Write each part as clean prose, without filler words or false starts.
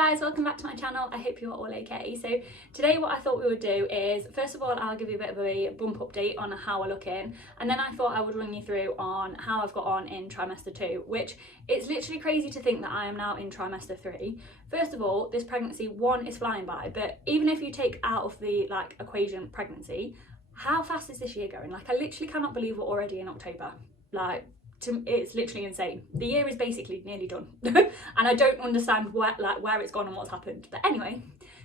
guys, welcome back to my channel. I hope you're all okay. So today what I thought we would do is, first of all, I'll give you a bit of a bump update on how we're looking, and then I thought I would run you through on how I've got on in trimester 2, which it's literally crazy to think that I am now in trimester 3. First of all, this pregnancy, one, is flying by, but even if you take out of the equation pregnancy, how fast is this year going? I literally cannot believe we're already in October. It's literally insane. The year is basically nearly done and I don't understand where it's gone and what's happened. But anyway,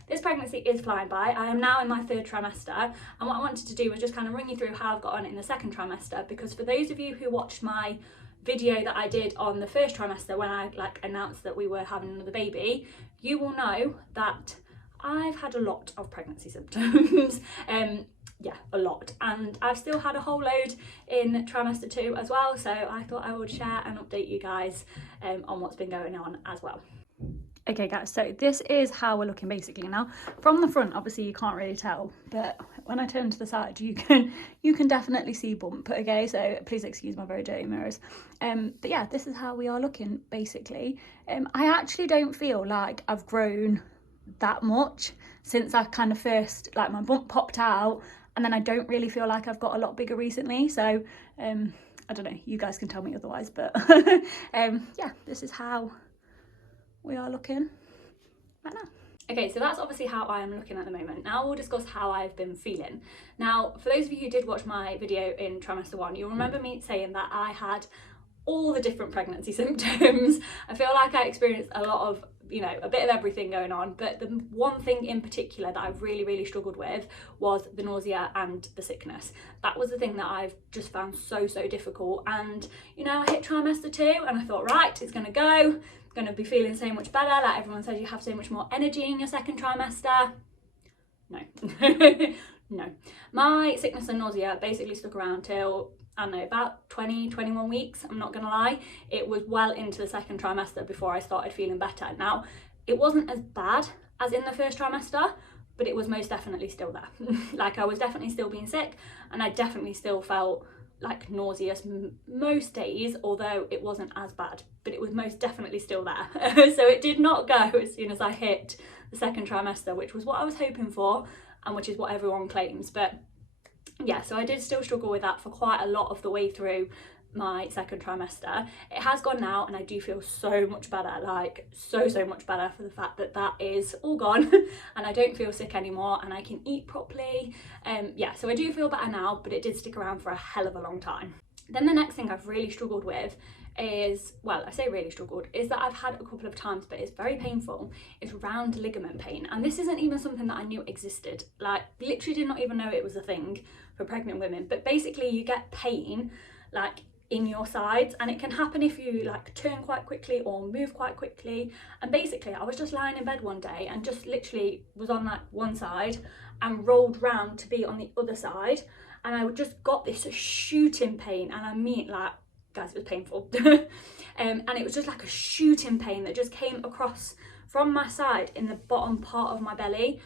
this pregnancy is flying by. I am now in my 3rd trimester, and what I wanted to do was just kind of run you through how I've got on in the 2nd trimester, because for those of you who watched my video that I did on the 1st trimester when I announced that we were having another baby, you will know that I've had a lot of pregnancy symptoms. Yeah, a lot, and I've still had a whole load in trimester 2 as well, so I thought I would share and update you guys on what's been going on as well. Okay guys, so this is how we're looking basically. Now from the front, obviously you can't really tell, but when I turn to the side you can definitely see bump. Okay, so please excuse my very dirty mirrors. But yeah, this is how we are looking basically. I actually don't feel like I've grown that much since I kind of first, my bump popped out, and then I don't really feel like I've got a lot bigger recently. So I don't know, you guys can tell me otherwise, but yeah, this is how we are looking right now. Okay, so that's obviously how I am looking at the moment. Now we'll discuss how I've been feeling. Now, for those of you who did watch my video in trimester 1, you'll remember me saying that I had all the different pregnancy symptoms. I feel like I experienced a lot of, a bit of everything going on, but the one thing in particular that I really struggled with was the nausea and the sickness. That was the thing that I've just found so difficult. And I hit trimester 2 and I thought, right, it's gonna go, gonna be feeling so much better. Like everyone says, you have so much more energy in your 2nd trimester. No. No, my sickness and nausea basically stuck around till, I don't know, about 21 weeks. I'm not gonna lie, it was well into the 2nd trimester before I started feeling better. Now, it wasn't as bad as in the 1st trimester, but it was most definitely still there. I was definitely still being sick, and I definitely still felt nauseous most days, although it wasn't as bad, but it was most definitely still there. So it did not go as soon as I hit the 2nd trimester, which was what I was hoping for, and which is what everyone claims. But yeah, so I did still struggle with that for quite a lot of the way through my 2nd trimester. It has gone now, and I do feel so much better, so much better, for the fact that that is all gone and I don't feel sick anymore and I can eat properly. Yeah, so I do feel better now, but it did stick around for a hell of a long time. Then the next thing I've really struggled with is, well, I say really struggled, is that I've had a couple of times, but it's very painful, is round ligament pain. And this isn't even something that I knew existed. Literally did not even know it was a thing for pregnant women. But basically you get pain in your sides, and it can happen if you turn quite quickly or move quite quickly. And basically I was just lying in bed one day and just literally was on one side and rolled round to be on the other side, and I just got this shooting pain, and I mean, guys, it was painful. And it was just a shooting pain that just came across from my side in the bottom part of my belly,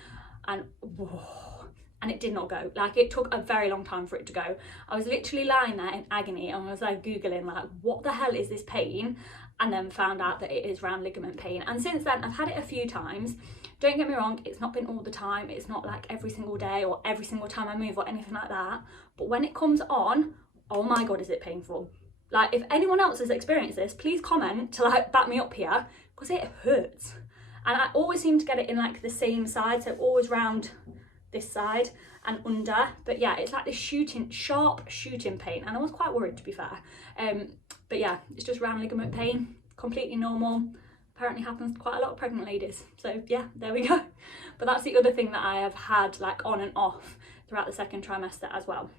and whoa, and it did not go. It took a very long time for it to go. I was literally lying there in agony, and I was googling what the hell is this pain, and then found out that it is round ligament pain. And since then I've had it a few times. Don't get me wrong, it's not been all the time, it's not every single day or every single time I move or anything like that, but when it comes on, oh my god, is it painful. If anyone else has experienced this, please comment to back me up here, because it hurts. And I always seem to get it in the same side, so always round this side and under. But yeah, it's this sharp shooting pain, and I was quite worried, to be fair. But yeah, it's just round ligament pain, completely normal. Apparently happens to quite a lot of pregnant ladies. So yeah, there we go. But that's the other thing that I have had on and off throughout the 2nd trimester as well.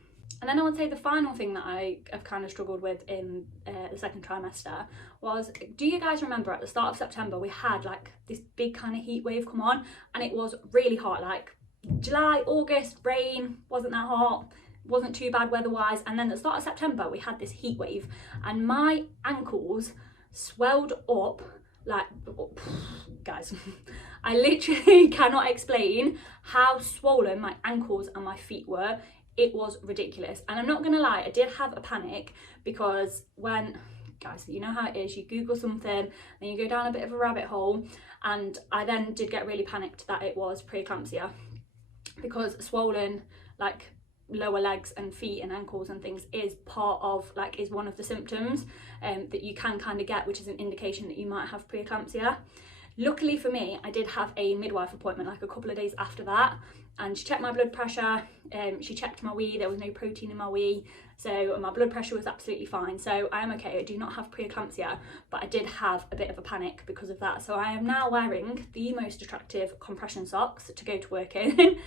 And then I would say the final thing that I have kind of struggled with in the 2nd trimester was, do you guys remember at the start of September we had this big kind of heat wave come on, and it was really hot, July, August, rain, wasn't that hot, wasn't too bad weather-wise, and then at the start of September we had this heat wave, and my ankles swelled up guys, I literally cannot explain how swollen my ankles and my feet were. It was ridiculous. And I'm not gonna lie, I did have a panic, because when guys, you know how it is, you Google something and you go down a bit of a rabbit hole, and I then did get really panicked that it was preeclampsia, because swollen like lower legs and feet and ankles and things is part of is one of the symptoms that you can kind of get, which is an indication that you might have preeclampsia. Luckily for me, I did have a midwife appointment like a couple of days after that, and she checked my blood pressure, she checked my wee, there was no protein in my wee, so my blood pressure was absolutely fine. So I am okay, I do not have preeclampsia, but I did have a bit of a panic because of that. So I am now wearing the most attractive compression socks to go to work in,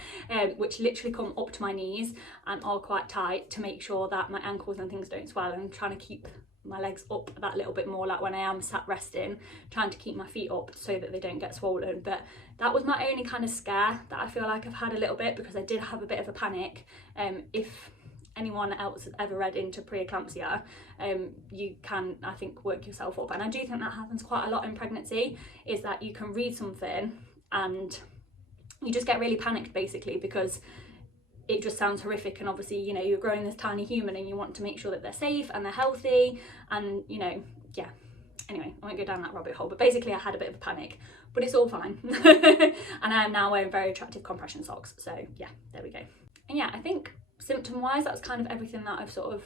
which literally come up to my knees and are quite tight to make sure that my ankles and things don't swell. I'm trying to keep my legs up that little bit more, like when I am sat resting, trying to keep my feet up so that they don't get swollen. But that was my only kind of scare that I feel like I've had a little bit, because I did have a bit of a panic. If anyone else has ever read into preeclampsia, you can, I think, work yourself up, and I do think that happens quite a lot in pregnancy, is that you can read something and you just get really panicked basically, because it just sounds horrific, and obviously, you know, you're growing this tiny human and you want to make sure that they're safe and they're healthy, and you know, yeah. Anyway, I won't go down that rabbit hole, but basically I had a bit of a panic, but it's all fine. And I am now wearing very attractive compression socks, so yeah, there we go. And yeah, I think symptom wise that's kind of everything that I've sort of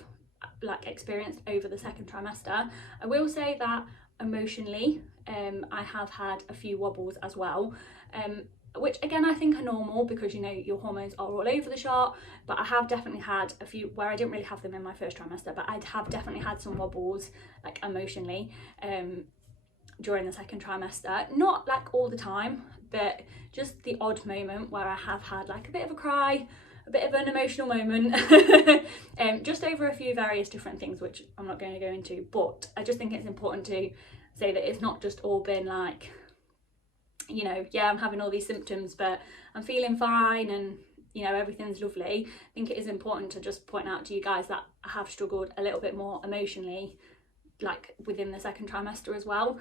experienced over the second trimester. I will say that emotionally I have had a few wobbles as well, which again I think are normal, because you know your hormones are all over the shop, but I have definitely had a few where I didn't really have them in my first trimester, but I have definitely had some wobbles emotionally during the second trimester. Not all the time, but just the odd moment where I have had a bit of a cry, a bit of an emotional moment, just over a few various different things, which I'm not going to go into, but I just think it's important to say that it's not just all been you know, yeah, I'm having all these symptoms, but I'm feeling fine and, you know, everything's lovely. I think it is important to just point out to you guys that I have struggled a little bit more emotionally, within the second trimester as well,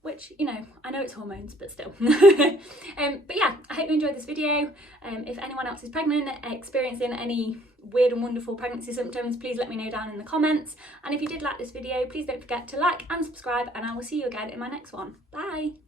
which, you know, I know it's hormones, but still. But yeah, I hope you enjoyed this video. If anyone else is pregnant, experiencing any weird and wonderful pregnancy symptoms, please let me know down in the comments. And if you did like this video, please don't forget to like and subscribe, and I will see you again in my next one. Bye.